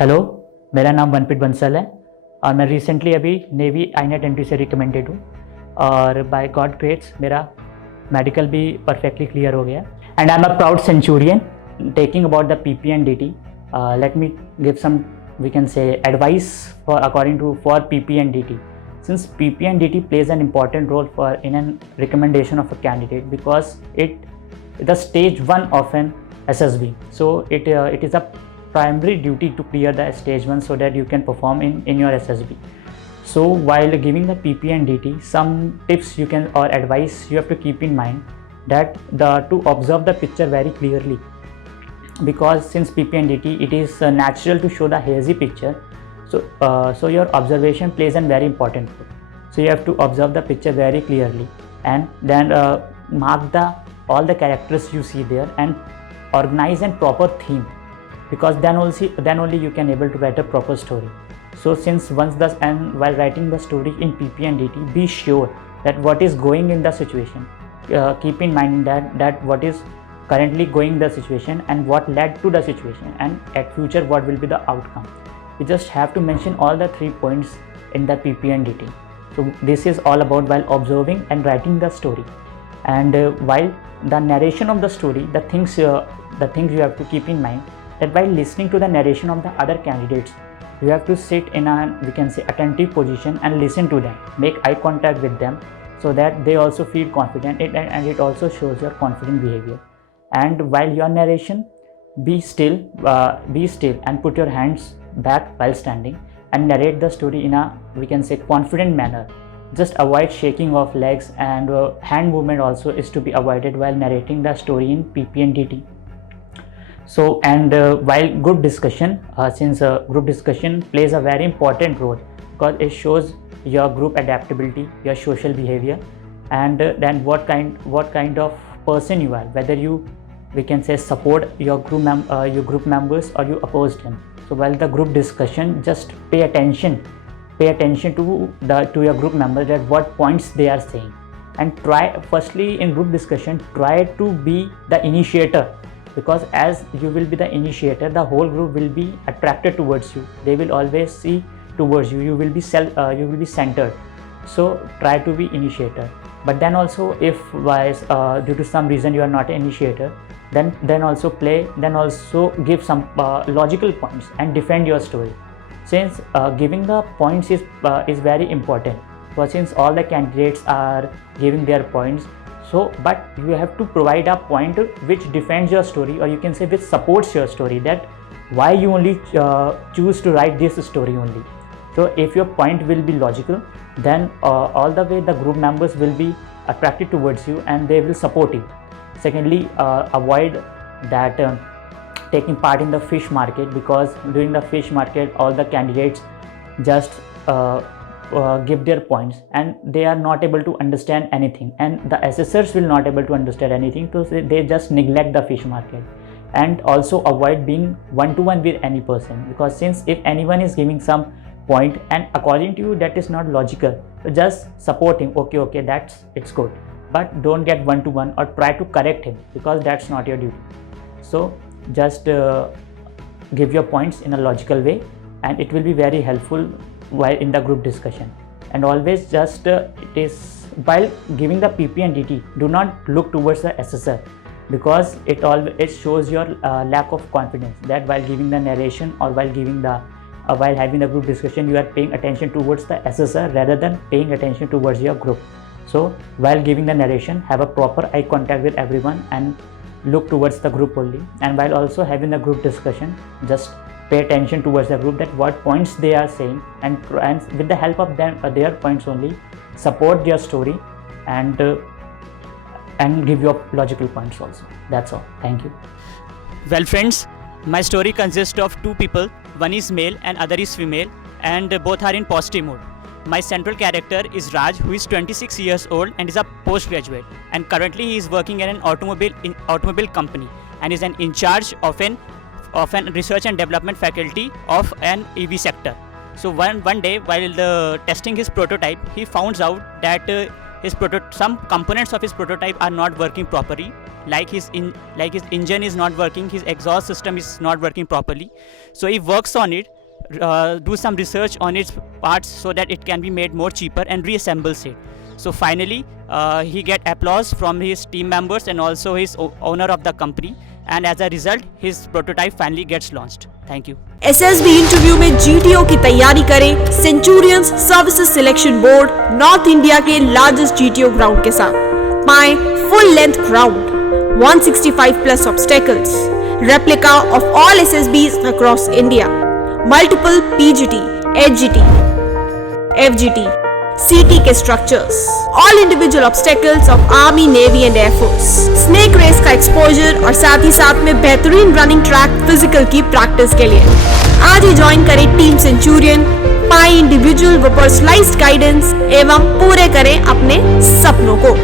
Hello, मेरा नाम वनप्रीत बंसल है और मैं रिसेंटली अभी नेवी INET एंट्री से रिकमेंडेड हूँ और बाय गॉड ग्रेट्स मेरा मेडिकल भी परफेक्टली क्लियर हो गया and I am a proud Centurion taking about the PP&DT. Let me give some, we can say, advice for PP&DT. Since PP&DT plays an important role in a recommendation of a candidate because it the stage 1 of an SSB. So it is a primary duty to clear the stage 1 so that you can perform in your SSB. So while giving the PP&DT, some tips you can or advice you have to keep in mind that to observe the picture very clearly, because since PP&DT it is natural to show the hazy picture, so your observation plays a very important role. So you have to observe the picture very clearly and then mark all the characters you see there and organize a proper theme, because then only you can able to write a proper story. So since while writing the story in PP&DT, be sure that what is going in the situation, keep in mind that what is currently going the situation and what led to the situation, and at future what will be the outcome. You just have to mention all the 3 points in the PP&DT. So this is all about while observing and writing the story. And while the narration of the story, the things you have to keep in mind that while listening to the narration of the other candidates, you have to sit in a, we can say, attentive position and listen to them, make eye contact with them so that they also feel confident, and it also shows your confident behavior. And while your narration, be still and put your hands back while standing and narrate the story in a, we can say, confident manner. Just avoid shaking of legs, and hand movement also is to be avoided while narrating the story in PP&DT. So, and while group discussion, since group discussion plays a very important role because it shows your group adaptability, your social behavior, and then what kind of person you are, whether we can say support your group members or you opposed them. So while the group discussion, just pay attention to your group members, that what points they are saying, and try firstly in group discussion try to be the initiator, because as you will be the initiator, the whole group will be attracted towards you. They will always see towards you. You will be centered. So try to be initiator. But then also, if due to some reason you are not an initiator, then also give some logical points and defend your story. Since giving the points is very important, because since all the candidates are giving their points, so but you have to provide a point which defends your story, or you can say which supports your story, that why you only choose to write this story only. So if your point will be logical, then all the way the group members will be attracted towards you and they will support you. Secondly, avoid that taking part in the fish market, because during the fish market all the candidates just give their points and they are not able to understand anything, and the assessors will not able to understand anything, so they just neglect the fish market. And also avoid being one-to-one with any person, because since if anyone is giving some point and according to you that is not logical, so just support him, okay, it's good, but don't get one-to-one or try to correct him, because that's not your duty. So just give your points in a logical way, and it will be very helpful while in the group discussion. And always just it is while giving the PP&DT, do not look towards the assessor, because it shows your lack of confidence, that while giving the narration or while having the group discussion, you are paying attention towards the assessor rather than paying attention towards your group. So while giving the narration, have a proper eye contact with everyone and look towards the group only. And while also having the group discussion, just pay attention towards the group, that what points they are saying, and with the help of them their points only, support their story and give your logical points also. That's all. Thank you. Well friends, my story consists of 2 people. One is male and other is female, and both are in positive mode. My central character is Raj, who is 26 years old and is a postgraduate, and currently he is working in an automobile company and is in charge of an research and development faculty of an EV sector. So one day while testing his prototype, he found out that some components of his prototype are not working properly, like his engine is not working, his exhaust system is not working properly. So he works on it, do some research on its parts so that it can be made more cheaper, and reassembles it. So finally he get applause from his team members and also his owner of the company, and as a result his prototype finally gets launched. Thank you. SSB interview में GTO की तैयारी करें centurions services selection board north India के largest GTO ground के साथ। पाएं full length ground, 165 plus obstacles, replica of all SSBs across India, multiple PGT, HGT, FGT, CT के structures, all individual obstacles of army, navy and air force, snake race का exposure और साथ ही साथ में बेहतरीन रनिंग ट्रैक फिजिकल की practice के लिए आज ही ज्वाइन करें टीम सेंचुरियन, पाएं इंडिविजुअल व पर्सनलाइज्ड गाइडेंस एवं पूरे करें अपने सपनों को।